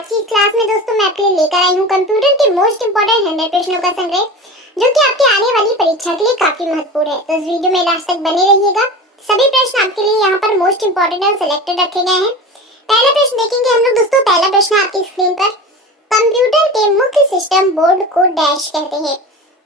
आज की क्लास में दोस्तों मैं आपके लिए लेकर आई हूँ कंप्यूटर के मोस्ट इंपोर्टेंट 100 प्रश्नों का संग्रह, जो कि आपके आने वाली परीक्षा के लिए काफी महत्वपूर्ण है। तो इस वीडियो में लास्ट तक बने रहिएगा। सभी प्रश्न आपके लिए यहाँ पर मोस्ट इंपोर्टेंट और सिलेक्टेड रखे गए हैं। पहला प्रश्न देखेंगे हम लोग दोस्तों। पहला प्रश्न आपकी स्क्रीन पर, कंप्यूटर के मुख्य सिस्टम बोर्ड को डैश कहते हैं।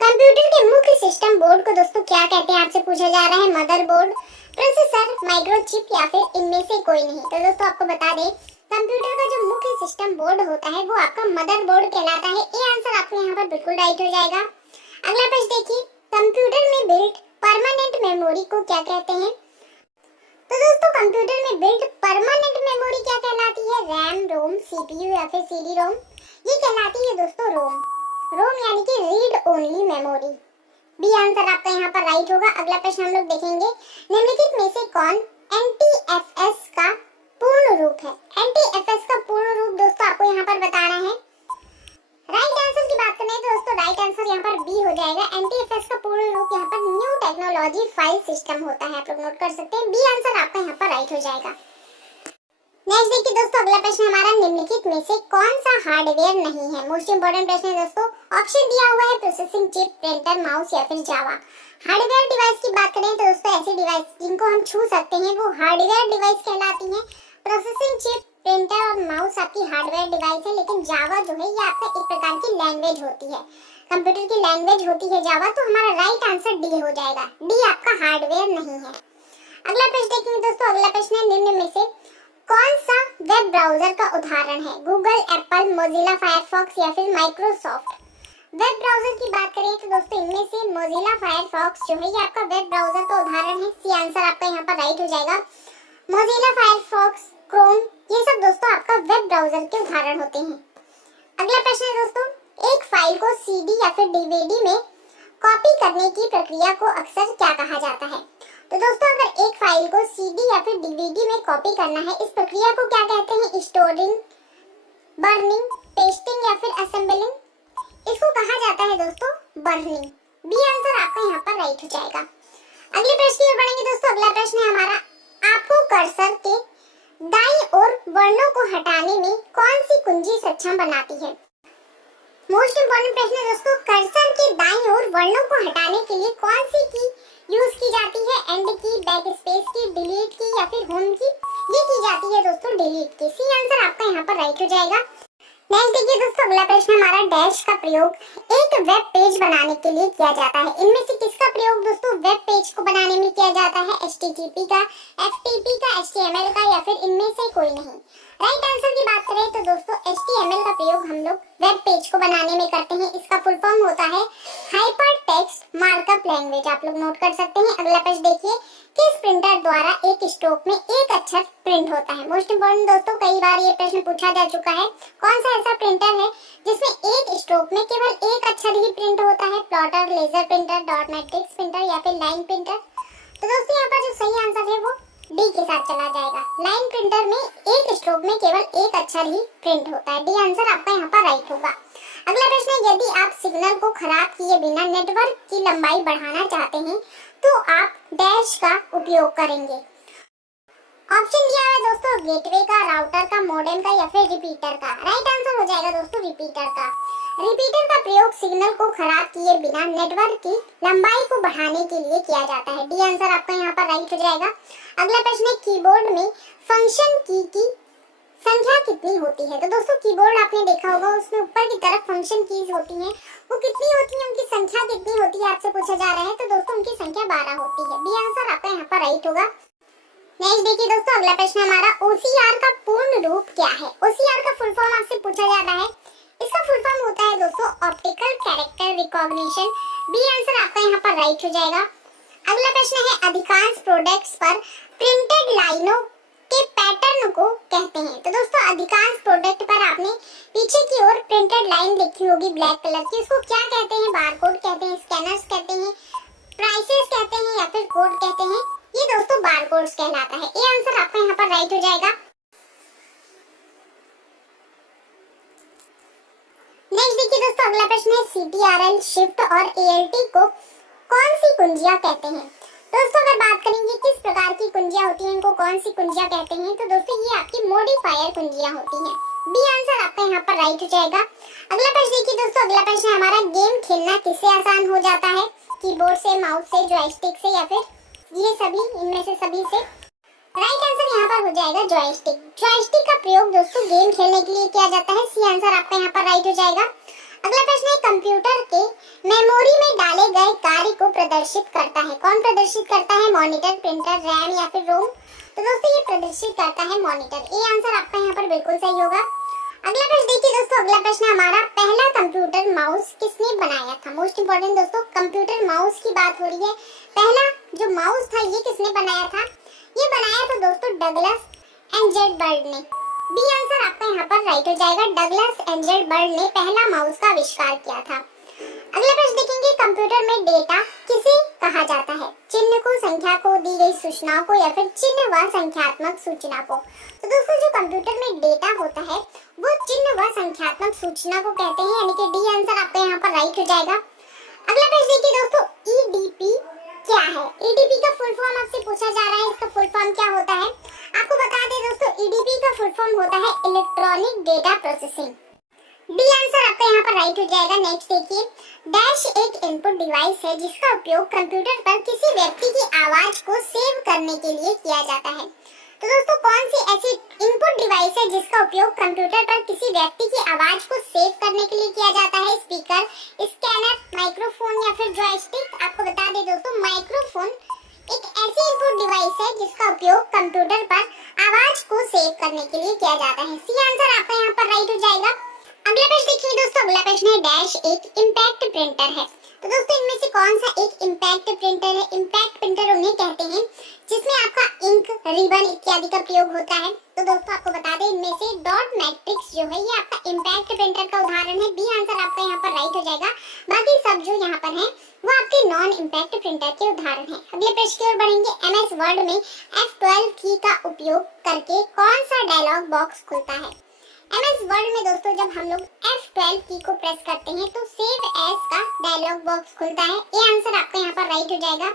कंप्यूटर के मुख्य सिस्टम बोर्ड को दोस्तों क्या कहते हैं, आपसे पूछा जा रहा है। मदरबोर्ड, प्रोसेसर, माइक्रोचिप या फिर इनमें से कोई नहीं। तो दोस्तों आपको बता दें, कंप्यूटर का जो मुख्य सिस्टम बोर्ड होता है वो आपका मदरबोर्ड कहलाता है। ये आंसर आपके यहाँ पर बिल्कुल राइट हो जाएगा। अगला प्रश्न देखिए, कंप्यूटर में बिल्ट परमानेंट मेमोरी को क्या कहते हैं। तो दोस्तों कंप्यूटर में बिल्ट परमानेंट मेमोरी क्या कहलाती है, रैम, रोम, सीपीयू या फिर सीडी रोम। ये कहलाती है दोस्तों रोम। रोम यानी कि read only memory. B answer आपका यहाँ पर राइट होगा। अगला प्रश्न हम लोग देखेंगे, निम्नलिखित में से कौन एनटीएफएस का पूर्ण रूप है। एनटीएफएस का पूर्ण रूप दोस्तों आपको यहाँ पर बताना है। राइट आंसर की बात करें तो दोस्तों राइट आंसर यहाँ पर बी हो जाएगा। एनटीएफएस का पूर्ण रूप यहाँ पर न्यू टेक्नोलॉजी फाइल सिस्टम होता है। आप लोग नोट कर सकते हैं। बी आंसर आपका यहाँ पर राइट हो जाएगा। नेक्स्ट देखिए दोस्तों, अगला प्रश्न हमारा, निम्नलिखित में से कौन सा हार्डवेयर नहीं है। मोस्ट इंपोर्टेंट प्रश्न है दोस्तों। ऑप्शन दिया हुआ है प्रोसेसिंग चिप, प्रिंटर, माउस या फिर जावा। हार्डवेयर डिवाइस की बात करें तो दोस्तों ऐसी डिवाइस जिनको हम छू सकते हैं वो हार्डवेयर डिवाइस कहलाती हैं। प्रोसेसिंग चिप, प्रिंटर और माउस आपकी हार्डवेयर डिवाइस है, लेकिन जावा जो है ये आपका एक प्रकार की लैंग्वेज होती है, कंप्यूटर की लैंग्वेज होती है जावा। तो हमारा राइट आंसर डी हो जाएगा। डी आपका हार्डवेयर नहीं है। अगला प्रश्न देखेंगे दोस्तों। अगला प्रश्न है, निम्न में से कौन सा वेब ब्राउजर का उदाहरण है। गूगल, एप्पल, मोजिला फायरफॉक्स या फिर माइक्रोसॉफ्ट। वेब ब्राउजर की बात करें तो दोस्तों इनमें से मोजिला फायरफॉक्स जो है ये आपका वेब ब्राउजर का उदाहरण है। सी आंसर आपका यहाँ पर राइट हो जाएगा। मोजिला फायरफॉक्स, क्रोम, ये सब दोस्तों आपका वेब ब्राउजर के उदाहरण होते हैं। अगला प्रश्न है दोस्तों, एक फाइल को सीडी या फिर डीवीडी में कॉपी करने की प्रक्रिया को अक्सर क्या कहा जाता है। तो दोस्तों अगर एक फाइल को सीडी या फिर डीवीडी में कॉपी करना है, इस प्रक्रिया को क्या कहते हैं। स्टोरिंग, बर्निंग, पेस्टिंग या फिर असेंबलिंग। इसको कहा जाता है दोस्तों बर्निंग। बी आंसर आपका यहाँ पर राइट हो जाएगा। अगले प्रश्न की ओर बढ़ेंगे दोस्तों। अगला प्रश्न है हमारा, आपको कर्सर के दाईं ओर वर्णों को हटाने में कौन सी कुंजी सक्षम बनाती है। मोस्ट इंपोर्टेंट प्रश्न है दोस्तों, कर्सर के दाईं ओर वर्णों को हटाने के लिए कौन सी की यूज की जाती है। एंड की, बैक स्पेस की, डिलीट की या फिर होम की। ये की जाती है दोस्तों डिलीट की। सी आंसर आपका यहाँ पर राइट हो जाएगा। नेक्स्ट देखिए दोस्तों, अगला प्रश्न हमारा, डैश का प्रयोग एक वेब पेज बनाने के लिए किया जाता है। इनमें से किसका प्रयोग दोस्तों वेब पेज को बनाने में किया जाता है। HTTP का, FTP का, HTML का या फिर इनमें से कोई नहीं। राइट आंसर की बात करें तो दोस्तों HTML का प्रयोग हम लोग वेब पेज को बनाने में करते हैं। इसका फुल फॉर्म होता है हाइपर टेक्स्ट मार्कअप लैंग्वेज। आप लोग नोट कर सकते हैं। अगला प्रश्न देखिए, किस प्रिंटर द्वारा एक स्ट्रोक में एक अक्षर प्रिंट होता है। मोस्ट इंपोर्टेंट दोस्तों, कई बार ये प्रश्न पूछा जा चुका है। कौन सा ऐसा प्रिंटर है जिसमें एक स्ट्रोक में केवल एक अक्षर ही प्रिंट होता है। Plotter, laser printer, dot matrix printer या फिर लाइन प्रिंटर। तो दोस्तों यहाँ पर जो सही आंसर है वो डी के साथ चला जाएगा। लाइन प्रिंटर में एक स्ट्रोक में केवल एक अक्षर ही प्रिंट होता है। डी आंसर आपका यहाँ पर राइट होगा। अगला प्रश्न है, यदि आप सिग्नल को खराब किए बिना नेटवर्क की लंबाई बढ़ाना चाहते हैं तो आप डैश का उपयोग करेंगे। ऑप्शन दिया है दोस्तों गेटवे का, राउटर का, मॉडेम का या फिर रिपीटर का। राइट आंसर हो जाएगा दोस्तों रिपीटर का। रिपीटर का प्रयोग सिग्नल को खराब किए बिना नेटवर्क की लंबाई को बढ़ाने के लिए किया जाता है। डी आंसर आपका यहाँ पर राइट हो जाएगा। अगला प्रश्न है, कीबोर्ड में फंक्शन की संख्या कितनी होती है। तो दोस्तों कीबोर्ड आपने देखा होगा, उसमें ऊपर की तरफ फंक्शन कीज होती हैं। वो कितनी होती है, उनकी संख्या कितनी होती है आपसे पूछा जा रहा है। तो दोस्तों उनकी संख्या 12 होती है। बी आंसर आपका यहाँ पर राइट होगा। नेक्स्ट देखिए दोस्तों, अगला प्रश्न हमारा, OCR का पूर्ण रूप क्या है। OCR का फुल फॉर्म आपसे पूछा जा रहा है। इसका फुल फॉर्म होता है दोस्तों optical character recognition. B answer आपका यहाँ पर राइट हो जाएगा। अगला प्रश्न है, अधिकांश प्रोडक्ट्स पर प्रिंटेड लाइनों के पैटर्न को कहते हैं। तो दोस्तों अधिकांश प्रोडक्ट पर आपने पीछे की ओर प्रिंटेड लाइन लिखी होगी ब्लैक कलर की। उसको क्या कहते हैं। बारकोड कहते हैं, स्कैनर्स कहते हैं, प्राइसेस कहते हैं या फिर कोड कहते हैं। ये दोस्तों बारकोड्स कहलाता है। ये आंसर आपका यहाँ पर राइट हो जाएगा। नेक्स्ट देखिए दोस्तों, अगला प्रश्न है, CTRL, शिफ्ट और ALT को कौन सी कुंजियां कहते हैं। दोस्तों अगर बात करेंगे किस प्रकार की कुंजियां होती हैं, इनको कौन सी कुंजियां कहते हैं, तो दोस्तों ये आपकी मॉडिफायर कुंजियां होती हैं। बी आंसर आपका पर राइट हो जाएगा। अगला प्रश्न देखिए दोस्तों, अगला प्रश्न है हमारा, गेम खेलना किससे आसान हो जाता है? कीबोर्ड से, माउस से, जॉयस्टिक से या फिर ये सभी, इनमें से सभी से? राइट आंसर यहाँ पर हो जाएगा जॉयस्टिक। जॉयस्टिक का प्रयोग दोस्तों गेम खेलने के लिए किया जाता है। सी आंसर आपका यहाँ पर राइट हो जाएगा। अगला प्रश्न है, कंप्यूटर के मेमोरी में डाले गए कार्य को प्रदर्शित करता है। कौन प्रदर्शित करता है? मॉनिटर, प्रिंटर, रैम या फिर रोम? तो दोस्तों ये प्रदर्शित करता है मॉनिटर। ए आंसर आपका यहाँ पर बिल्कुल सही होगा। अगला प्रश्न देखिए दोस्तों, अगला प्रश्न हमारा, पहला कंप्यूटर माउस किसने बनाया था? मोस्ट इंपोर्टेंट दोस्तों, कंप्यूटर माउस की बात हो रही है। पहला जो माउस था ये किसने बनाया था? ये बनाया था दोस्तों डगलस एंजेड बर्ड ने। बी आंसर आपका यहाँ पर राइट हो जाएगा। डगलस एंजेड बर्ड ने पहला माउस का आविष्कार किया था। अगला प्रश्न देखेंगे, कंप्यूटर में डेटा किसे कहा जाता है? चिन्ह को, संख्या को, दी गई सूचनाओं को या फिर चिन्ह व संख्यात्मक सूचना को? तो दोस्तों जो कंप्यूटर में डेटा होता है वो चिन्ह व संख्यात्मक सूचना को कहते हैं, यानी कि डी आंसर आपका यहाँ पर राइट हो जाएगा। अगला प्रश्न देखिए दोस्तों, ईडीपी क्या है? ईडीपी का फुल फॉर्म आपसे पूछा जा रहा है, इसका फुल फॉर्म क्या होता है? आपको बता दें दोस्तों, ईडीपी का फुल फॉर्म होता है electronic data processing. D answer आपका यहाँ पर राइट हो जाएगा। नेक्स्ट देखिए, डैश एक इनपुट डिवाइस है जिसका उपयोग कंप्यूटर पर किसी व्यक्ति की आवाज को सेव करने के लिए किया जाता है। तो दोस्तों कौन सी ऐसी इनपुट डिवाइस है जिसका उपयोग कंप्यूटर पर किसी व्यक्ति की आवाज को सेव करने के लिए किया जाता है? स्पीकर, स्कैनर, माइक्रोफोन या फिर जॉयस्टिक? आपको बता दें दोस्तों, माइक्रोफोन एक ऐसी इनपुट डिवाइस है जिसका उपयोग कंप्यूटर पर आवाज को सेव करने के लिए किया जाता है। सी आंसर आपका यहाँ पर राइट हो जाएगा। अगला प्रश्न देखिए दोस्तों, अगला प्रश्न है, डैश एक इम्पैक्ट प्रिंटर है। तो दोस्तों इनमें से कौन सा एक इम्पैक्ट प्रिंटर है? इम्पैक्ट प्रिंटर उन्हें कहते हैं जिसमें आपका इंक, रिबन इत्यादि का प्रयोग होता है। तो दोस्तों आपको बता दें, इनमें से डॉट मैट्रिक्स जो है ये आपका इम्पैक्ट प्रिंटर का उदाहरण है। बी आंसर आपका यहाँ पर राइट हो जाएगा। बाकी सब जो यहाँ पर है वो आपके नॉन इम्पैक्ट प्रिंटर के उदाहरण है। अगले प्रश्न की ओर बढ़ेंगे, एमएस वर्ड में F12 की का उपयोग करके कौन सा डायलॉग बॉक्स खुलता है? एमएस वर्ड में दोस्तों जब हम लोग F12 की को प्रेस करते हैं तो सेव एज का डायलॉग बॉक्स खुलता है। ये आंसर आपका यहाँ पर राइट हो जाएगा।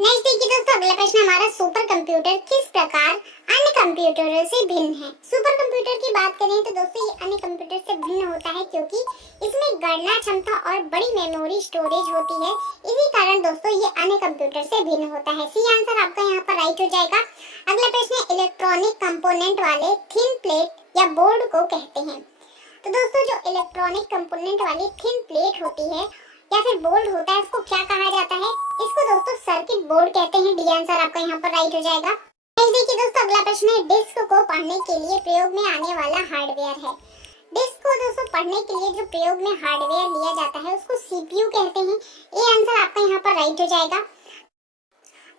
नेक्स्ट देखिए दोस्तों, अगला प्रश्न हमारा, सुपर कंप्यूटर किस प्रकार अन्य कंप्यूटरों से भिन्न है? सुपर कंप्यूटर की बात करें तो दोस्तों ये अन्य कंप्यूटर से भिन्न होता है क्योंकि इसमें गणना क्षमता और बड़ी मेमोरी स्टोरेज होती है। इसी कारण दोस्तों ये अन्य कंप्यूटर से भिन्न होता है। सी आंसर आपका यहाँ पर राइट हो जाएगा। अगला प्रश्न, इलेक्ट्रॉनिक कंपोनेंट वाले थिन प्लेट या बोर्ड को कहते हैं? तो दोस्तों जो इलेक्ट्रॉनिक कंपोनेंट वाली थिन प्लेट होती है या फिर बोर्ड होता है इसको क्या कहा जाता है? इसको दोस्तों सर्किट बोर्ड कहते हैं। डी आंसर आपका यहाँ पर राइट हो जाएगा। नेक्स्ट देखिए दोस्तों, अगला प्रश्न है, डिस्क को पढ़ने के लिए प्रयोग में आने वाला हार्डवेयर है। डिस्क को दोस्तों पढ़ने के लिए जो प्रयोग में हार्डवेयर लिया जाता है उसको सीपीयू कहते हैं। ये आंसर आपका यहाँ पर राइट हो जाएगा।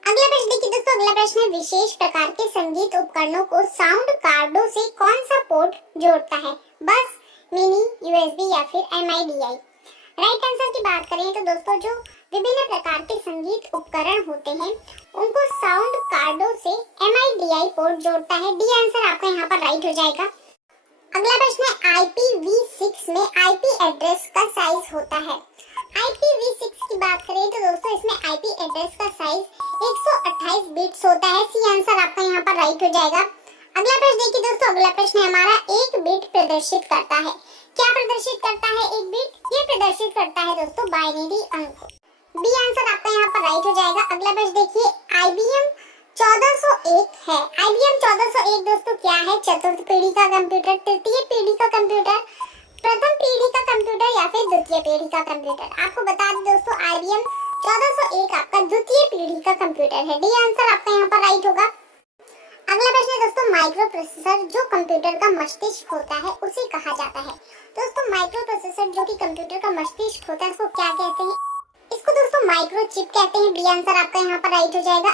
अगला प्रश्न देखिए दोस्तों, अगला प्रश्न है, विशेष प्रकार के संगीत उपकरणों को साउंड कार्डों से कौन सा पोर्ट जोड़ता है? बस, मिनी, यूएसबी या फिर एमआईडीआई? राइट आंसर की बात करें तो दोस्तों जो विभिन्न प्रकार के संगीत उपकरण होते हैं उनको साउंड कार्डों से एमआईडीआई पोर्ट जोड़ता है। डी आंसर आपका यहाँ पर राइट हो जाएगा। अगला प्रश्न है, IPv6 में आईपी एड्रेस का साइज होता है। IPv6 की बात करें तो दोस्तों इसमें आईपी एड्रेस का साइज 128 बिट्स होता है। सी आंसर आपका यहाँ पर राइट हो जाएगा। अगला प्रश्न देखिए दोस्तों, अगला प्रश्न है हमारा, एक बिट प्रदर्शित करता है। क्या प्रदर्शित करता है एक बिट? ये प्रदर्शित करता है दोस्तों बाइनरी अंक। बी आंसर आपका यहाँ पर राइट हो जाएगा। अगला प्रश्न देखिए, IBM 1401 है। IBM 1401 दोस्तों क्या है? चतुर्थ पीढ़ी का कंप्यूटर, तृतीय पीढ़ी का कंप्यूटर, प्रथम पीढ़ी का कंप्यूटर या फिर द्वितीय पीढ़ी का कंप्यूटर? आपको बता दें दोस्तों IBM 1401 आपका द्वितीय पीढ़ी का कंप्यूटर है। डी आंसर आपका यहाँ पर राइट होगा। अगला प्रश्न है दोस्तों, माइक्रो प्रोसेसर जो कंप्यूटर का मस्तिष्क होता है उसे कहा जाता है। दोस्तों माइक्रो प्रोसेसर जो कि कंप्यूटर का मस्तिष्क होता है उसको क्या कहते हैं? इसको दोस्तों माइक्रो चिप कहते हैं। डी आंसर आपका यहाँ पर राइट हो जाएगा।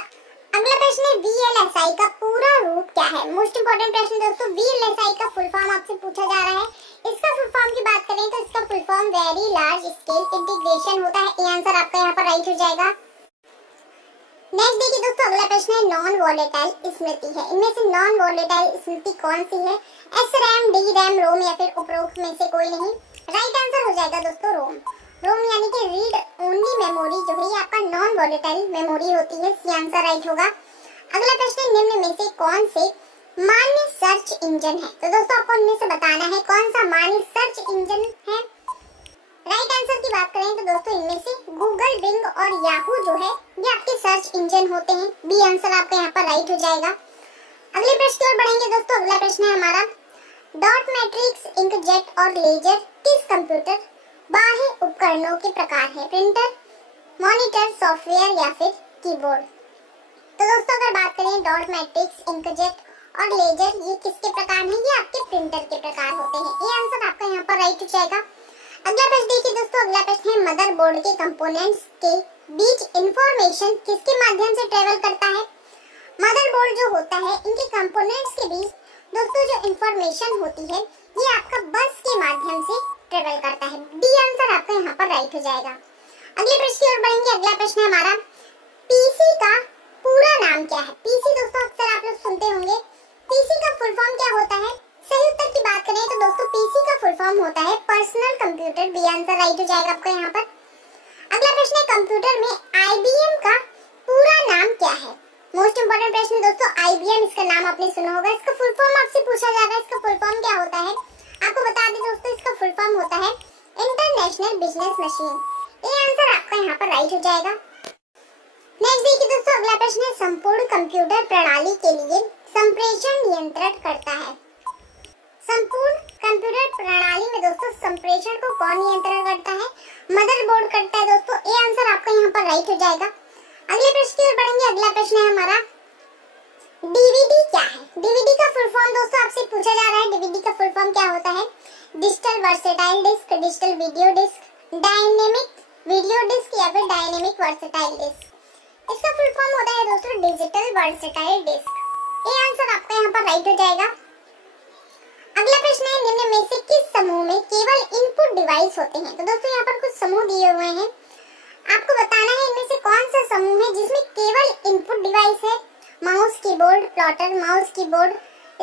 अगला प्रश्न है, VLSI का पूरा रूप क्या है? मोस्ट इंपोर्टेंट प्रश्न दोस्तों, VLSI का फुल फॉर्म आपसे पूछा जा रहा है। इसका फुल फॉर्म की बात करें तो इसका full form very large scale integration होता है। ये आंसर आपका यहाँ पर राइट हो जाएगा। नेक्स्ट देखिए दोस्तों, अगला प्रश्न है, नॉन वॉलेटाइल स्मृति है। इनमें से नॉन वॉलेटाइल स्मृति कौन सी है? SRAM, DRAM, रोम या फिर उपरोक्त में से कोई नहीं? राइट आंसर हो जाएगा दोस्तों रोम। रोम यानी कि रीड ओनली मेमोरी जो है ये आपका नॉन वॉलेटाइल मेमोरी होती है। सी आंसर राइट होगा। अगला प्रश्न है, निम्न में से कौन से मान्य सर्च इंजन है। तो दोस्तों आपको इनमें से बताना है कौन सा मान्य सर्च इंजन है। राइट आंसर की बात करें तो दोस्तों इनमें से गूगल, बिंग और याहू जो है ये आपके सर्च इंजन होते हैं। बी आंसर आपका यहाँ पर राइट हो जाएगा। अगले प्रश्न की ओर बढ़ेंगे दोस्तों। अगला प्रश्न है हमारा, डॉट मैट्रिक्स, इंकजेट और लेजर किस कंप्यूटर बाह्य उपकरणों के प्रकार है? प्रिंटर, मॉनिटर, सॉफ्टवेयर या फिर कीबोर्ड। तो दोस्तों अगर बात करें डॉट मैट्रिक्स, इंकजेट और लेजर ये किसके प्रकार हैं? ये आपके प्रिंटर के प्रकार होते हैं। ये आंसर आपका यहाँ पर राइट हो जाएगा। अगला प्रश्न देखिए दोस्तों। अगला प्रश्न है, मदरबोर्ड के कंपोनेंट्स के बीच इंफॉर्मेशन किसके माध्यम से ट्रेवल करता है? मदरबोर्ड जो होता है इनके कंपोनेंट्स के बीच दोस्तों जो इंफॉर्मेशन होती है ये आपका बस के माध्यम से ट्रेवल करता है। डी आंसर आपका यहाँ पर राइट हो जाएगा। अगले प्रश्न की ओर बढ़ेंगे। अगला प्रश्न है हमारा, पीसी का पूरा नाम क्या है? पीसी दोस्तों अक्सर आप लोग सुनते होंगे। पीसी का फुल फॉर्म क्या होता है? सही उत्तर की बात करें तो दोस्तों पीसी का फुल फॉर्म होता है personal computer. B answer right हो जाएगा आपका यहाँ पर। अगला प्रश्न है, कंप्यूटर में आईबीएम का पूरा नाम क्या है? मोस्ट इंपोर्टेंट प्रश्न दोस्तों, आईबीएम इसका नाम आपने सुना होगा। इसका फुल फॉर्म आपसे पूछा जा रहा है, इसका फुल फॉर्म क्या होता है? आपको बता दें दोस्तों इसका फुल फॉर्म होता है इंटरनेशनल बिजनेस मशीन। ये आंसर आपका यहाँ पर राइट हो जाएगा। नेक्स्ट देखिए दोस्तों। अगला प्रश्न है, संपूर्ण कंप्यूटर प्रणाली के लिए संप्रेषण नियंत्रण करता है? संपूर्ण कंप्यूटर प्रणाली में दोस्तों संप्रेषण को कौन नियंत्रण करता है? मदरबोर्ड करता है दोस्तों। ये आंसर आपका यहाँ पर राइट हो जाएगा। अगले प्रश्न की ओर बढ़ेंगे। अगला प्रश्न है हमारा, डीवीडी क्या है? डीवीडी का फुल फॉर्म दोस्तों आपसे पूछा जा रहा है। डीवीडी का फुल फॉर्म क्या होता है? Digital versatile disc, digital video disc, dynamic video disc या फिर डायनेमिक वर्सेटाइल डिस्क। इसका फुल फॉर्म होता है दोस्तों डिजिटल वर्सेटाइल डिस्क। ये आंसर आपका यहाँ पर राइट हो जाएगा। अगला प्रश्न है, निम्न में से किस समूह में केवल इनपुट डिवाइस होते हैं? तो दोस्तों यहाँ पर कुछ समूह दिए हुए हैं, आपको बताना है इनमें से कौन सा समूह है जिसमें केवल इनपुट डिवाइस है। Mouse keyboard, plotter, mouse keyboard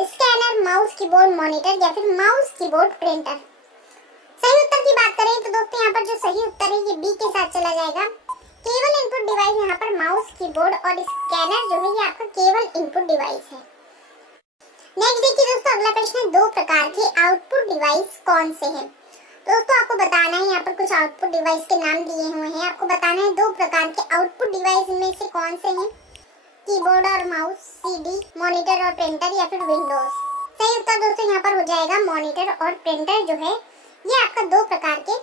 scanner, mouse keyboard monitor या फिर माउस कीबोर्ड प्रिंटर। सही उत्तर की बात करें तो दोस्तों यहाँ पर जो सही उत्तर है ये बी के साथ चला जाएगा। केवल इनपुट डिवाइस यहाँ पर माउस कीबोर्ड और स्कैनर जो है ये आपका केवल इनपुट डिवाइस है। नेक्स्ट देखिए दोस्तों। अगला प्रश्न है, दो प्रकार के आउटपुट डिवाइस कौन से हैं? दोस्तों आपको बताना है, यहाँ पर कुछ आउटपुट डिवाइस के नाम दिए हुए हैं। आपको बताना है दो प्रकार के आउटपुट डिवाइस में से कौन से हैं? कीबोर्ड और माउस, सीडी, मॉनिटर और प्रिंटर या फिर विंडोज। सही उत्तर दोस्तों यहाँ पर हो जाएगा मॉनिटर और प्रिंटर जो है ये आपका दो प्रकार के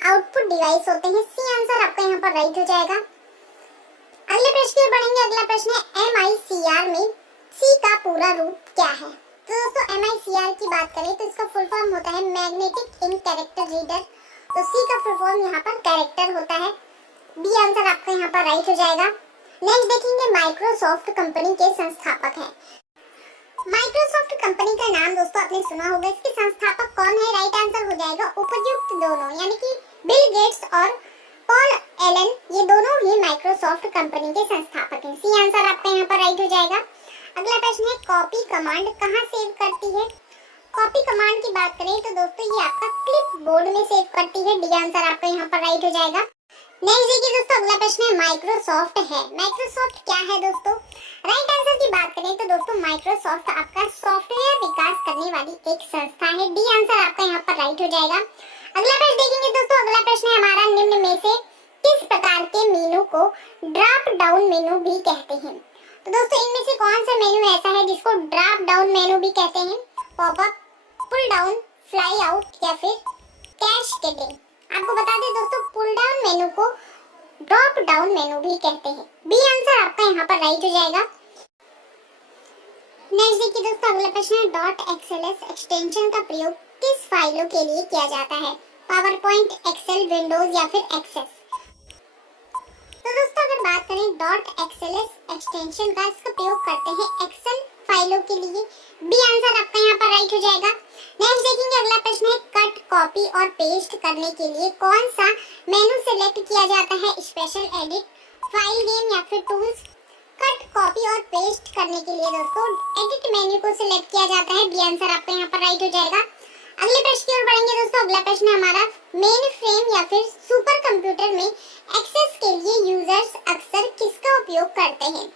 आउटपुट डिवाइस होते हैं। सी आंसर आपका यहाँ पर राइट हो जाएगा। अगले प्रश्न की ओर बढ़ेंगे। अगला प्रश्न है, एमआईसीआर में सी का पूरा रूप क्या है? तो दोस्तों एमआईसीआर की बात करें तो इसका फुल फॉर्म होता है मैग्नेटिक इन कैरेक्टर रीडर। तो सी का फुल फॉर्म यहाँ पर कैरेक्टर होता है। बी आंसर आपका यहाँ पर राइट हो जाएगा। नेक्स्ट देखेंगे, माइक्रोसॉफ्ट कंपनी के संस्थापक हैं। माइक्रोसॉफ्ट कंपनी का नाम दोस्तों आपने सुना होगा। इसके संस्थापक कौन है? राइट आंसर हो जाएगा उपयुक्त दोनों, यानी कि बिल गेट्स और पॉल एलन, ये दोनों ही माइक्रोसॉफ्ट कंपनी के संस्थापक हैं। सी आंसर आपका यहाँ पर राइट हो जाएगा। अगला प्रश्न है, कॉपी कमांड कहाँ सेव करती है? कॉपी कमांड की बात करें तो दोस्तों ये आपका क्लिप बोर्ड में सेव करती है। डी आंसर आपका यहाँ पर राइट हो जाएगा। नेक्स्ट देखिए दोस्तों। अगला प्रश्न है, माइक्रोसॉफ्ट है। माइक्रोसॉफ्ट क्या है दोस्तों? राइट आंसर की बात करें तो दोस्तों माइक्रोसॉफ्ट आपका सॉफ्टवेयर विकास करने वाली एक संस्था है। डी आंसर आपका यहाँ पर राइट हो जाएगा। अगला प्रश्न देखेंगे दोस्तों। अगला प्रश्न है हमारा, निम्न में से किस प्रकार के मेनू को ड्रॉप डाउन मेनू भी कहते हैं? तो दोस्तों इनमें से कौन सा मेनू ऐसा है जिसको ड्रॉप डाउन मेनू भी कहते हैं? Popup, pull down, fly out या फिर कैस्केडिंग। आपको बता दें दोस्तों पुल डाउन मेनू को ड्रॉप डाउन मेनू भी कहते हैं। बी आंसर आपका यहाँ पर राइट हो जाएगा। नेक्स्ट देखिए दोस्तों। अगला प्रश्न है, डॉट एक्सएलएस एक्सटेंशन का प्रयोग किस फाइलों के लिए किया जाता है? पावर पॉइंट, एक्सेल, विंडोज या फिर एक्सेस। तो दोस्तों अगर बात करें डॉट एक्सएलएस एक्सटेंशन का, इसका प्रयोग करते हैं एक्सेल फाइलों के लिए। बी आंसर आपका यहाँ पर राइट हो जाएगा। नेक्स्ट देखेंगे। अगला प्रश्न है, कट, कॉपी और पेस्ट करने के लिए कौन सा मेनू सिलेक्ट किया जाता है? स्पेशल एडिट, फाइल गेम या फिर टूल्स। कट, कॉपी और पेस्ट करने के लिए दोस्तों एडिट मेन्यू को सिलेक्ट किया जाता है। बी आंसर आपका यहाँ पर राइट हो जाएगा। अगले प्रश्न की ओर बढ़ेंगे दोस्तों। अगला प्रश्न हमारा, मेन फ्रेम या फिर सुपर कंप्यूटर में एक्सेस के लिए यूजर्स अक्सर किसका उपयोग करते हैं?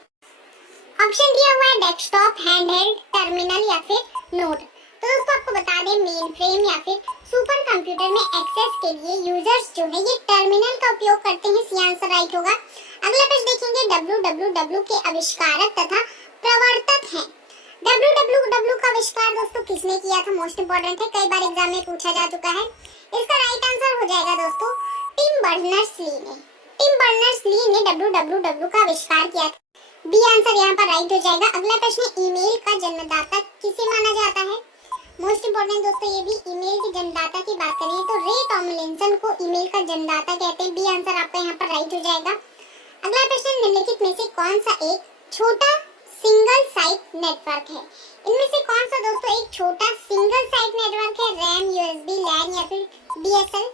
ऑप्शन दिया हुआ है डेस्कटॉप, हैंडहेल्ड, टर्मिनल या फिर नोट। तो दोस्तों आपको बता दें मेन फ्रेम या फिर सुपर कंप्यूटर में एक्सेस के लिए यूजर्स जो है ये टर्मिनल का उपयोग करते हैं। सी आंसर राइट होगा। अगला प्रश्न देखेंगे, www के आविष्कारक तथा प्रवर्तक हैं। www का आविष्कार दोस्तों किसने किया था? मोस्ट इंपोर्टेंट है, कई बार एग्जाम में पूछा जा चुका है। इसका राइट आंसर हो जाएगा दोस्तों टिम बर्नर्स-ली ने। टिम बर्नर्स-ली ने www का आविष्कार किया था। बी आंसर यहाँ पर राइट हो जाएगा। अगला प्रश्न, ईमेल का जन्मदाता किसे माना जाता है? मोस्ट इंपोर्टेंट दोस्तों ये भी, ईमेल के जन्मदाता की बात करें तो रे टॉमलिंसन को ईमेल का जन्मदाता कहते हैं। बी आंसर आपका यहाँ पर राइट हो जाएगा। अगला प्रश्न, निम्नलिखित में से कौन सा एक छोटा सिंगल साइट नेटवर्क है? इनमें से कौन सा दोस्तों एक छोटा सिंगल साइट नेटवर्क है? रैम, यूएसबी, लैन या फिर डीएसएल?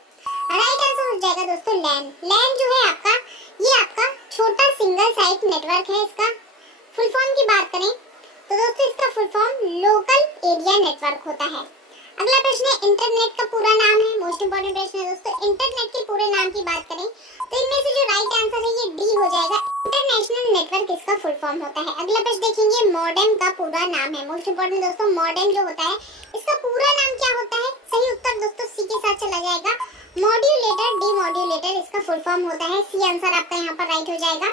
राइट आंसर हो जाएगा दोस्तों लैन। लैन जो है आपका, ये आपका छोटा सिंगल साइट नेटवर्क है। इसका फुल फॉर्म की बात करें तो दोस्तों इसका full form local area network होता है। अगला प्रश्न है, इंटरनेट का पूरा नाम है। मोस्ट इंपोर्टेंट प्रश्न है दोस्तों। इंटरनेट के पूरे नाम की बात करें तो इनमें से जो राइट आंसर है ये डी हो जाएगा। इंटरनेशनल नेटवर्क इसका फुल फॉर्म होता है। अगला प्रश्न देखेंगे, मॉडेम का पूरा नाम है। मोस्ट इंपोर्टेंट दोस्तों, मॉडेम जो होता है इसका पूरा नाम क्या होता है? सही उत्तर दोस्तों सी के साथ चला जाएगा। मॉड्यूलेटर, डीमॉड्यूलेटर इसका फुल फॉर्म होता है। सी आंसर आपका यहाँ पर राइट हो जाएगा।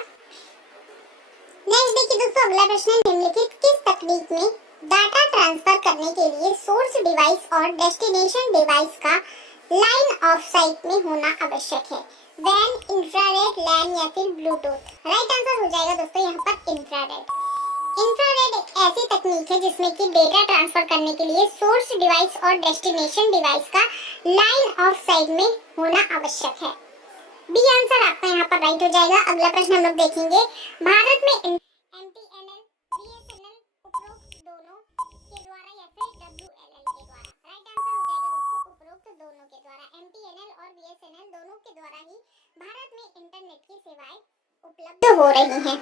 नेक्स्ट देखिए दोस्तों, अगला प्रश्न है, निम्नलिखित किस तकनीक में डाटा ट्रांसफर करने के लिए सोर्स डिवाइस और डेस्टिनेशन डिवाइस का लाइन ऑफ साइट में होना आवश्यक है? वैन, इंफ्रारेड, लैन या फिर ब्लूटूथ? राइट आंसर हो जाएगा दोस्तों यहाँ पर इंफ्रारेड। इंफ्रारेड एक ऐसी तकनीक है जिसमें कि डेटा ट्रांसफर करने के लिए सोर्स डिवाइस और डेस्टिनेशन डिवाइस का लाइन ऑफ साइट में होना आवश्यक है। बी आंसर आपका यहाँ पर राइट हो जाएगा। अगला प्रश्न हम लोग देखेंगे, भारत में एमटीएनएल, बीएसएनएल उपरोक्त दोनों के द्वारा या फिर डब्ल्यूएलएल के द्वारा? राइट आंसर हो जाएगा दोस्तों उपरोक्त दोनों के द्वारा। एमटीएनएल और बीएसएनएल दोनों के द्वारा ही भारत में इंटरनेट की सेवाएं उपलब्ध हो रही हैं।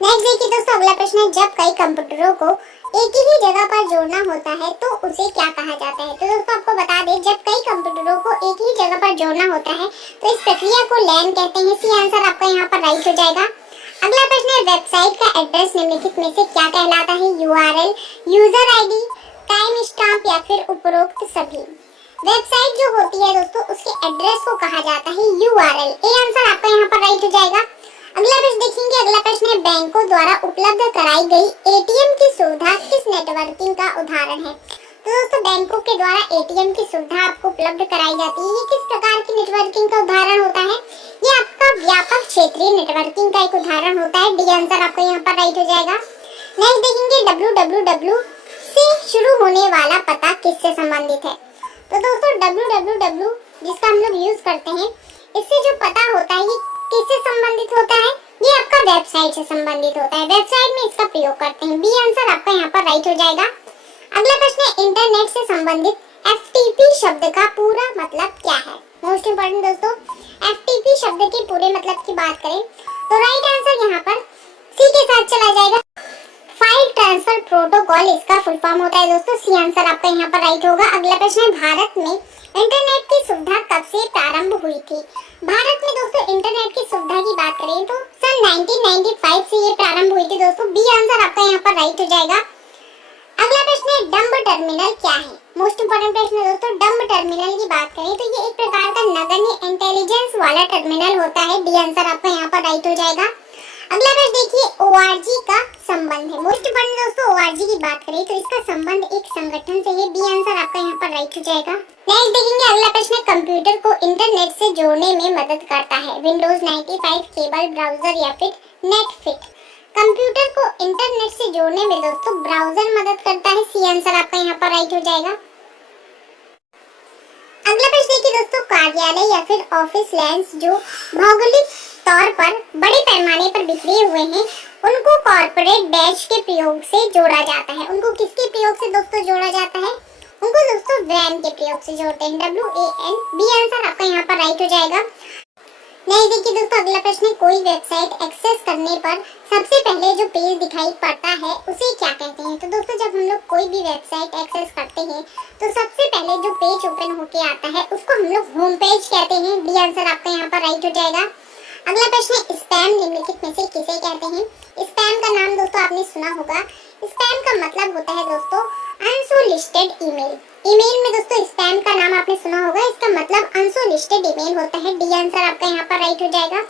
नेक्स्ट देखिए दोस्तों, अगला प्रश्न है, जब कई कंप्यूटरों को एक ही जगह पर जोड़ना होता है तो उसे क्या कहा जाता है? तो दोस्तों आपको बता दें, जब कई कंप्यूटरों को एक ही जगह पर जोड़ना होता है तो इस प्रक्रिया को लैन कहते हैं। सी आंसर आपका यहाँ पर राइट हो जाएगा। अगला प्रश्न है, वेबसाइट का एड्रेस निम्नलिखित में से क्या कहलाता है? URL, user ID, time stamp या फिर उपरोक्त सभी? वेबसाइट जो होती है दोस्तों उसके एड्रेस को कहा जाता है यूआरएल। ए आंसर आपका यहाँ पर राइट हो जाएगा। अगला प्रश्न देखेंगे, अगला प्रश्न है, बैंकों द्वारा उपलब्ध कराई गई एटीएम की सुविधा किस नेटवर्किंग का उदाहरण है? तो दोस्तों बैंकों के द्वारा एटीएम की सुविधा आपको उपलब्ध कराई जाती है, ये किस प्रकार की नेटवर्किंग का उदाहरण होता है? ये आपका व्यापक क्षेत्रीय नेटवर्किंग का एक उदाहरण होता है। डी आंसर आपका यहाँ पर राइट हो जाएगा। नेक्स्ट देखेंगे, www से शुरू होने वाला पता किससे संबंधित है? तो दोस्तों www जिसका हम लोग यूज करते हैं, इससे जो पता होता है ये किससे संबंधित होता है? ये आपका वेबसाइट से संबंधित होता है। वेबसाइट में इसका प्रयोग करते हैं। बी आंसर आपका यहाँ पर राइट हो जाएगा। अगला प्रश्न है, इंटरनेट से संबंधित एफटीपी शब्द का पूरा मतलब क्या है? मोस्ट इंपोर्टेंट दोस्तों, एफटीपी शब्द के पूरे मतलब की बात करें तो राइट आंसर यहाँ पर सी के साथ चला जाएगा। फाइल ट्रांसफर प्रोटोकॉल इसका फुल फॉर्म होता है दोस्तों। सी आंसर आपका यहाँ पर राइट होगा। अगला प्रश्न है, भारत में इंटरनेट की सुविधा कब से प्रारंभ हुई थी? भारत में दोस्तों इंटरनेट की सुविधा की बात करें तो सन 1995 से ये प्रारंभ हुई थी दोस्तों। बी आंसर आपका यहाँ पर राइट हो जाएगा। अगला प्रश्न है, डम्ब टर्मिनल क्या है? मोस्ट इंपोर्टेंट प्रश्न है दोस्तों। डम्ब टर्मिनल की बात करें तो ये एक प्रकार का नगण्य इंटेलिजेंस वाला टर्मिनल होता है। डी आंसर आपका यहाँ पर राइट हो जाएगा। अगला प्रश्न देखिए, ओआरजी का संबंध है। मोस्ट इंपोर्टेंट दोस्तों, ओआरजी की बात करें तो इसका संबंध एक संगठन से है। बी आंसर आपका यहाँ पर राइट हो जाएगा। नेक्स्ट देखेंगे, अगला प्रश्न है, कंप्यूटर को इंटरनेट से जोड़ने में मदद करता है? विंडोज 95, केबल, ब्राउजर या फिर नेटफिट? कंप्यूटर को इंटरनेट से जोड़ने में दोस्तों ब्राउजर मदद करता है। सी आंसर आपका यहाँ पर राइट हो जाएगा। अगला प्रश्न देखिए दोस्तों, कार्यालय या फिर ऑफिस लैंड्स जो भौगोलिक तौर पर बड़े पैमाने पर बिखरे हुए हैं उनको कॉर्पोरेट डैश के प्रयोग से जोड़ा जाता है। उनको किसके प्रयोग से दोस्तों जोड़ा जाता है? उनको दोस्तों वैन के प्रयोग से जोड़ते हैं। WAN। बी आंसर आपका यहाँ पर राइट हो जाएगा। नहीं देखिए दोस्तों, अगला प्रश्न है, कोई वेबसाइट एक्सेस करने पर सबसे पहले जो पेज दिखाई पड़ता है उसे क्या कहते हैं? तो दोस्तों जब हम लोग कोई भी वेबसाइट एक्सेस करते हैं तो सबसे पहले जो पेज ओपन होके आता है उसको हम लोग होम पेज कहते हैं। डी आंसर आपका यहाँ पर राइट हो जाएगा। अगला प्रश्न है स्पैम निम्नलिखित में से किसे कहते हैं। स्पैम का नाम दोस्तों आपने सुना होगा। स्पैम का मतलब होता है दोस्तों अनसोलिसिटेड ईमेल। ईमेल में दोस्तों स्पैम का नाम आपने सुना होगा, इसका मतलब अनसोलिसिटेड ईमेल होता है। डी आंसर आपका यहाँ पर राइट हो जाएगा।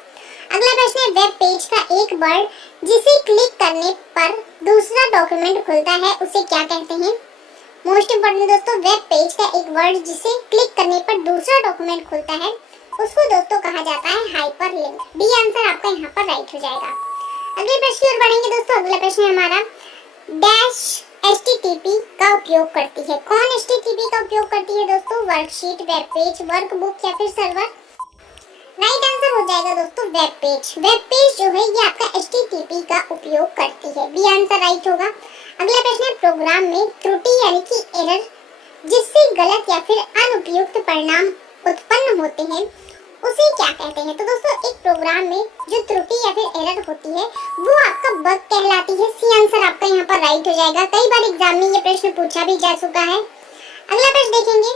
अगला प्रश्न है वेब पेज का एक वर्ड जिसे क्लिक करने पर दूसरा डॉक्यूमेंट खुलता है उसे क्या कहते हैं। मोस्ट इंपोर्टेंट दोस्तों, वेब पेज का एक वर्ड जिसे क्लिक करने पर दूसरा डॉक्यूमेंट खुलता है उसको दोस्तों कहा जाता है हाइपरलिंक। डी आंसर आपका यहाँ पर राइट हो जाएगा। अगले प्रश्न की ओर बढ़ेंगे दोस्तों। अगला प्रश्न है हमारा डैश HTTP का उपयोग करती है। कौन HTTP का उपयोग करती है दोस्तों। वर्कशीट, वेब पेज, वर्कबुक या फिर सर्वर। राइट आंसर हो जाएगा दोस्तों वेब पेज। वेब पेज जो है ये आपका HTTP का उपयोग करती है। बी आंसर राइट होगा। अगला प्रश्न है प्रोग्राम में त्रुटि यानी कि एरर जिससे गलत या फिर अनुपयुक्त परिणाम उत्पन्न होते हैं उसे क्या कहते हैं। तो दोस्तों एक प्रोग्राम में जो त्रुटि या फिर एरर होती है वो आपका बग कहलाती है। सी आंसर आपका यहाँ पर राइट हो जाएगा। कई बार एग्जाम में ये प्रश्न पूछा भी जा चुका है। अगला प्रश्न देखेंगे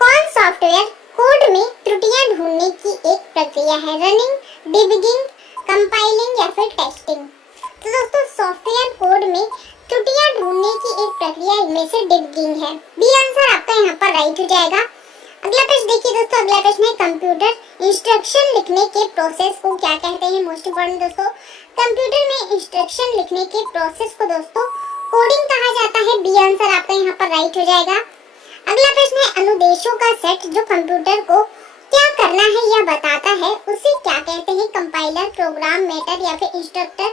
कौन सॉफ्टवेयर कोड में त्रुटियां ढूंढने की एक प्रक्रिया है। रनिंग, डिबगिंग, कंपाइलिंग या फिर टेस्टिंग। तो दोस्तों सॉफ्टवेयर कोड में त्रुटियां ढूंढने की एक प्रक्रिया इनमें से डिबगिंग है। बी आंसर आपका यहाँ पर राइट हो जाएगा। अगला प्रश्न देखिए दोस्तों। अगला प्रश्न है कंप्यूटर इंस्ट्रक्शन लिखने के प्रोसेस को क्या कहते हैं। मोस्ट इंपोर्टेंट दोस्तों, कंप्यूटर में इंस्ट्रक्शन लिखने के प्रोसेस को दोस्तों कोडिंग कहा जाता है। बी आंसर आपका यहाँ पर राइट हो जाएगा। अगला प्रश्न है अनुदेशों का सेट जो कंप्यूटर को क्या करना है या बताता है उसे क्या कहते हैं। कंपाइलर, प्रोग्राम, मेथड या फिर इंस्ट्रक्टर।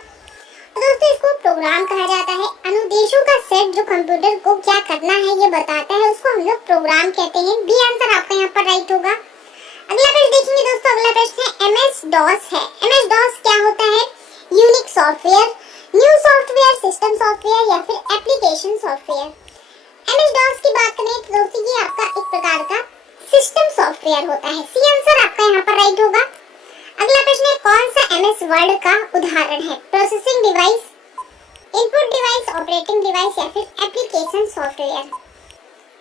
तो दोस्तों इसको प्रोग्राम कहा जाता है। अनुदेशों का सेट जो कंप्यूटर को क्या करना है ये बताता है उसको हम लोग प्रोग्राम कहते हैं। बी आंसर आपका यहाँ पर राइट होगा। अगला प्रश्न देखेंगे दोस्तों। अगला प्रश्न है MS-DOS है। MS-DOS क्या होता है। Unique software, new software, system software या फिर एप्लीकेशन सॉफ्टवेयर। MS-DOS की बात करें तो दोस्तों ये आपका एक प्रकार का सिस्टम सॉफ्टवेयर होता है। सी आंसर आपका यहाँ पर राइट होगा। अगला प्रश्न है कौन सा MS वर्ड का उदाहरण है। Processing device, input device, operating device या फिर एप्लीकेशन सॉफ्टवेयर।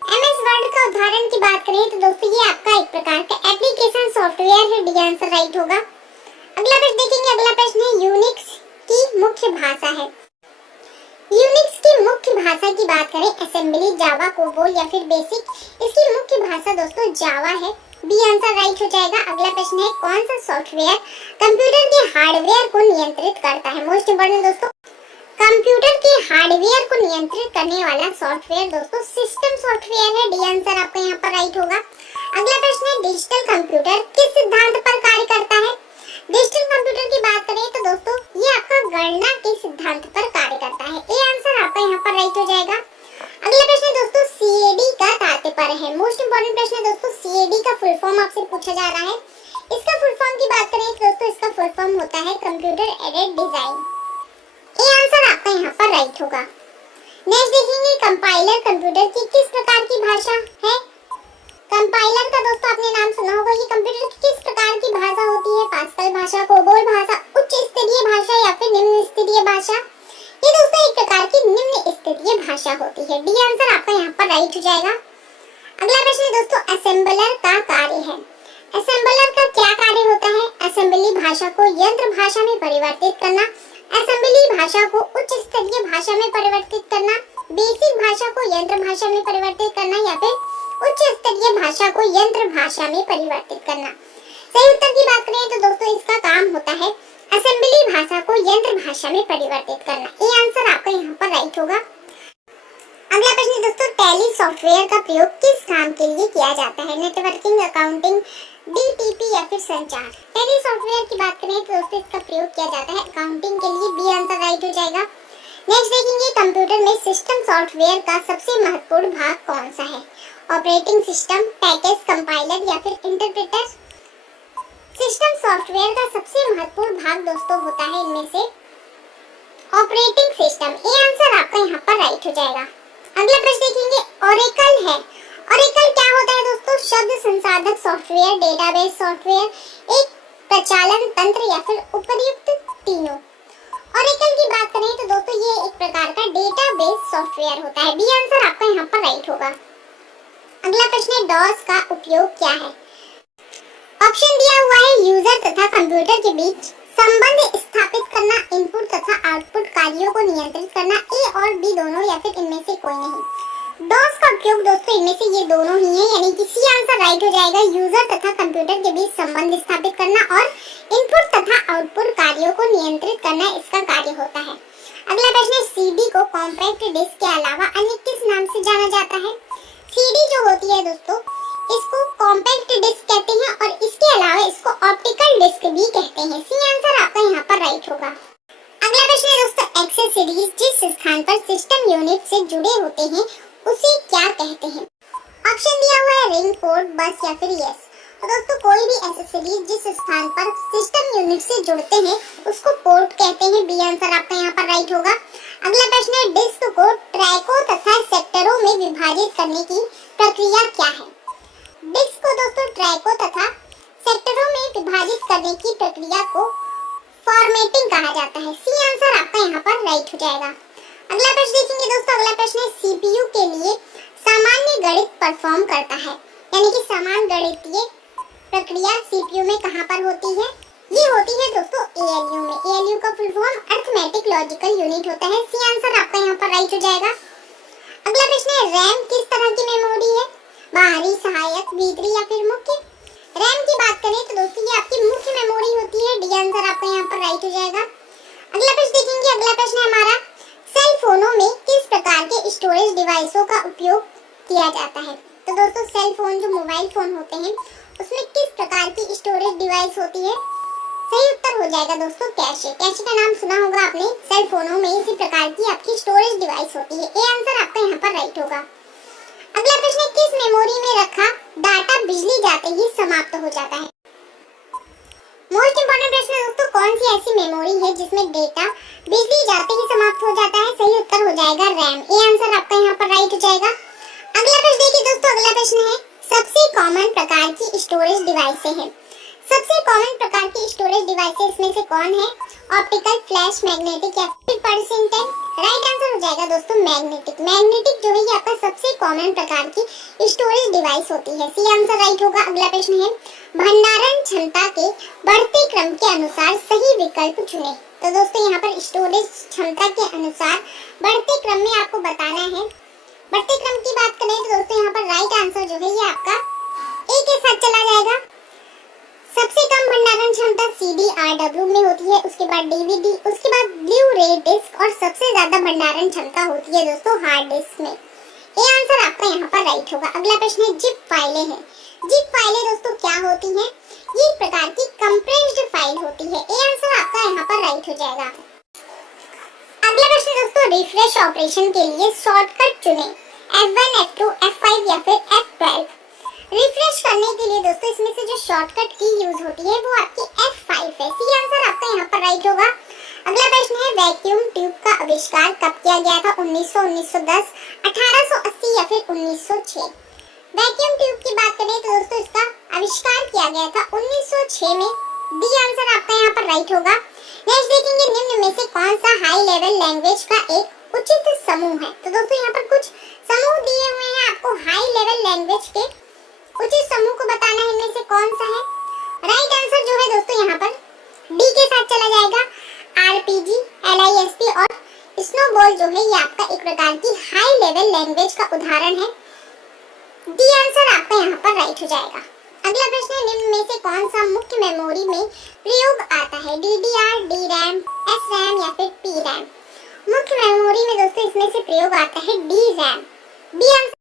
MS वर्ड का उदाहरण की बात करें तो दोस्तों ये आपका एक प्रकार का एप्लीकेशन सॉफ्टवेयर है। डी आंसर राइट होगा। अगला प्रश्न देखेंगे। अगला प्रश्न है यूनिक्स की मुख्य भाषा है। यूनिक्स की मुख्य भाषा की बात करें असेंबली, जावा, कोबोल या फिर बेसिक। इसकी मुख्य भाषा दोस्तों जावा है। बी आंसर राइट हो जाएगा। अगला प्रश्न है कौन सा सॉफ्टवेयर कंप्यूटर के हार्डवेयर को नियंत्रित करता है। मोस्ट इंपोर्टेंट दोस्तों, कंप्यूटर के हार्डवेयर को नियंत्रित करने वाला सॉफ्टवेयर दोस्तों सिस्टम सॉफ्टवेयर है। डी आंसर आपका यहाँ पर राइट होगा। अगला प्रश्न है डिजिटल कंप्यूटर किस सिद्धांत पर कार्य करता है। डिजिटल कंप्यूटर की बात करें तो दोस्तों ये आपका गणना के सिद्धांत पर कार्य करता है। ए आंसर आपका यहाँ पर राइट हो जाएगा। अगला प्रश्न दोस्तों CAD का तात्पर्य है। मोस्ट इंपोर्टेंट प्रश्न है दोस्तों। CAD का फुल फॉर्म आपसे पूछा जा रहा है। इसका फुल फॉर्म की बात करें तो दोस्तों इसका फुल फॉर्म होता है computer aided design. A answer आपका यहाँ पर राइट होगा। नेक्स्ट देखेंगे कंपाइलर कंप्यूटर की किस प्रकार की भाषा है। कंपाइलर का दोस्तों आपने नाम सुना होगा। ये कंप्यूटर की किस प्रकार की भाषा होती है। पास्कल भाषा, कोबोल भाषा, उच्च स्तरीय भाषा या फिर निम्न स्तरीय भाषा। ये दोस्तों एक प्रकार की निम्न स्तरीय भाषा होती है। डी आंसर आपका यहाँ पर राइट हो जाएगा। अगला प्रश्न है दोस्तों असेंबलर का कार्य है। असेंबलर का क्या कार्य होता है। असेंबली भाषा को यंत्र भाषा में परिवर्तित करना, असेंबली भाषा को उच्च स्तरीय भाषा में परिवर्तित करना, बेसिक भाषा को यंत्र भाषा में परिवर्तित करना या फिर उच्च स्तरीय भाषा को यंत्र भाषा में परिवर्तित करना। सही उत्तर की बात करें तो दोस्तों इसका काम होता है असेंबली भाषा को यंत्र भाषा में परिवर्तित करना। ये आंसर आपका यहाँ पर राइट होगा। अगला प्रश्न दोस्तों टैली सॉफ्टवेयर का प्रयोग किस काम के लिए किया जाता है। नेटवर्किंग, अकाउंटिंग, DTP या फिर संचार। टैली सॉफ्टवेयर की बात करें तो दोस्तों इसका प्रयोग किया जाता है अकाउंटिंग के लिए। बी आंसर राइट हो जाएगा। नेक्स्ट देखेंगे कंप्यूटर में सिस्टम सॉफ्टवेयर का सबसे महत्वपूर्ण भाग कौन सा है। ऑपरेटिंग सिस्टम, पैकेज, कंपाइलर या फिर इंटरप्रेटर। सिस्टम सॉफ्टवेयर का सबसे महत्वपूर्ण भाग दोस्तों होता है इनमें से ऑपरेटिंग सिस्टम। ये आंसर आपका यहाँ पर राइट हो जाएगा। अगला प्रश्न देखेंगे ओरेकल है। ओरेकल क्या होता है दोस्तों। शब्द संसाधक सॉफ्टवेयर, डेटाबेस सॉफ्टवेयर, एक प्रचालन तंत्र या फिर उपर्युक्त तीनों। ओरेकल की बात करें तो दोस्तों ये एक प्रकार का डेटाबेस सॉफ्टवेयर होता है। बी आंसर आपका यहाँ पर राइट होगा। अगला प्रश्न है डॉस का उपयोग क्या है। ऑप्शन दिया हुआ है यूजर तथा कंप्यूटर के बीच संबंध स्थापित करना, इनपुट तथा आउटपुट कार्यों को नियंत्रित करना, ए और बी दोनों या फिर इनमें से कोई नहीं। डॉस का उपयोग दोस्तों इनमें से ये दोनों ही है, यानी कि सी आंसर राइट हो जाएगा। यूजर तथा कंप्यूटर के बीच संबंध स्थापित करना और इनपुट तथा आउटपुट कार्यों को नियंत्रित करना इसका कार्य होता है। अगला प्रश्न है, सीडी को कॉम्पैक्ट डिस्क के अलावा अन्य किस नाम से जाना जाता है? सीडी जो होती है दोस्तों, इसको कॉम्पैक्ट डिस्क कहते हैं और इसके अलावा इसको ऑप्टिकल डिस्क भी कहते हैं। सी आंसर आपका यहाँ पर राइट होगा। अगला प्रश्न है दोस्तों, एक्सेसरीज जिस स्थान पर सिस्टम यूनिट से जुड़े होते हैं उसे क्या कहते हैं? ऑप्शन दिया हुआ है रिंग, पोर्ट, बस या फिर यस। तो दोस्तों कोई भी एक्सेसरीज जिस स्थान पर सिस्टम यूनिट से जुड़ते हैं उसको पोर्ट कहते हैं। बी आंसर आपका यहाँ पर राइट होगा। अगला प्रश्न है, डिस्क को ट्रैकों तथा सेक्टरों में विभाजित करने की प्रक्रिया क्या है? डिस्क को दोस्तों ट्रैकों तथा सेक्टरों में विभाजित करने की प्रक्रिया को फॉर्मेटिंग कहा जाता है। सी आंसर आपका यहाँ पर राइट हो जाएगा। अगला प्रश्न देखेंगे दोस्तों, अगला प्रश्न है, सीपीयू के लिए सामान्य गणित परफॉर्म करता है, यानी कि समान गणितीय प्रक्रिया सीपीयू में कहाँ पर होती है? ये होती है दोस्तों एएलयू में। एएलयू का full form arithmetic logical unit होता है। सी आंसर आपका यहाँ पर राइट हो जाएगा। अगला प्रश्न है, रैम किस तरह की मेमोरी है? बाहरी, सहायक, भीतरी या फिर मुख्य? रैम की बात करें तो दोस्तों ये आपकी मुख्य मेमोरी होती है। डी आंसर आपका यहाँ पर राइट हो जाएगा। अगला प्रश्न देखेंगे, अगला प्रश्न है हमारा, सेल फोनों में किस प्रकार के स्टोरेज डिवाइसों का उपयोग किया जाता है? तो दोस्तों सेल फोन जो मोबाइल फोन होते हैं उसमें किस प्रकार की स्टोरेज डिवाइस होती है? सही उत्तर हो जाएगा दोस्तों कैशे। कैशे का नाम सुना होगा आपने। सेल फोनों में इसी प्रकार की आपकी स्टोरेज डिवाइस होती है। ए आंसर आपका यहाँ पर राइट होगा। अगला प्रश्न, किस मेमोरी में रखा डाटा बिजली जाते ही समाप्त हो जाता है? मोस्ट इंपोर्टेंट प्रश्न है दोस्तों, कौन सी ऐसी मेमोरी है जिसमें डेटा बिजली जाते ही समाप्त हो जाता है? सही उत्तर हो जाएगा रैम। ए आंसर आपका यहाँ पर राइट हो जाएगा। अगला प्रश्न देखिए दोस्तों, अगला प्रश्न है, सबसे कॉमन प्रकार की स्टोरेज डिवाइसें हैं। सबसे कॉमन प्रकार की स्टोरेज डिवाइसेस में से कौन है? ऑप्टिकल, फ्लैश, मैग्नेटिक या फिर परसेंटेज? राइट आंसर हो जाएगा दोस्तों मैग्नेटिक। मैग्नेटिक जो है ये आपका सबसे कॉमन प्रकार की स्टोरेज डिवाइस होती है। सी आंसर राइट होगा। अगला प्रश्न है, भंडारण क्षमता के बढ़ते क्रम के अनुसार सही विकल्प चुनें। तो दोस्तों यहाँ पर स्टोरेज क्षमता के अनुसार बढ़ते क्रम में आपको बताना है। बढ़ते क्रम की बात करें तो दोस्तों यहाँ पर राइट आंसर जो है ये आपका ए के साथ चला जाएगा। सबसे कम भंडारण क्षमता CDRW में होती है, उसके बाद DVD, उसके बाद ब्लू रे डिस्क और सबसे ज्यादा भंडारण क्षमता होती है दोस्तों हार्ड डिस्क में। ये आंसर आपका यहाँ पर राइट होगा। अगला प्रश्न है, जिप फाइलें हैं। जिप फाइलें दोस्तों क्या होती हैं? ये एक प्रकार की कंप्रेस्ड फाइल होती है। ये आंसर आपका यहाँ पर राइट हो जाएगा। अगला प्रश्न दोस्तों, रिफ्रेश ऑपरेशन के लिए शॉर्टकट चुने, F1, F2, F5 या फिर F12। रिफ्रेश करने के लिए दोस्तों इसमें से जो शॉर्टकट की यूज होती है वो आपकी F5 है। सी आंसर आपका यहाँ पर राइट होगा। अगला प्रश्न है, वैक्यूम ट्यूब का आविष्कार कब किया गया था? 1900, 1910, 1880 या फिर 1906? वैक्यूम ट्यूब की बात करें तो दोस्तों इसका आविष्कार किया गया था 1906 में। डी आंसर आपका यहाँ पर राइट होगा। नेक्स्ट देखेंगे, निम्न में से कौन सा हाई लेवल लैंग्वेज का एक उचित समूह है? तो दोस्तों यहाँ पर कुछ समूह दिए हुए हैं आपको हाई लेवल लैंग्वेज के। उचित समूह को बताना है इनमें से कौन सा है। राइट आंसर जो है दोस्तों यहाँ पर डी के साथ चला जाएगा। RPG, LISP और स्नोबॉल जो है ये आपका एक प्रकार की हाई लेवल लैंग्वेज का उदाहरण है। डी आंसर आपका यहाँ पर राइट हो जाएगा। अगला प्रश्न है, निम्न में से कौन सा मुख्य मेमोरी में प्रयोग आता है? DDR, DRAM, SRAM या फिर PRAM? मुख्य मेमोरी में दोस्तों इसमें से प्रयोग आता है DRAM। D answer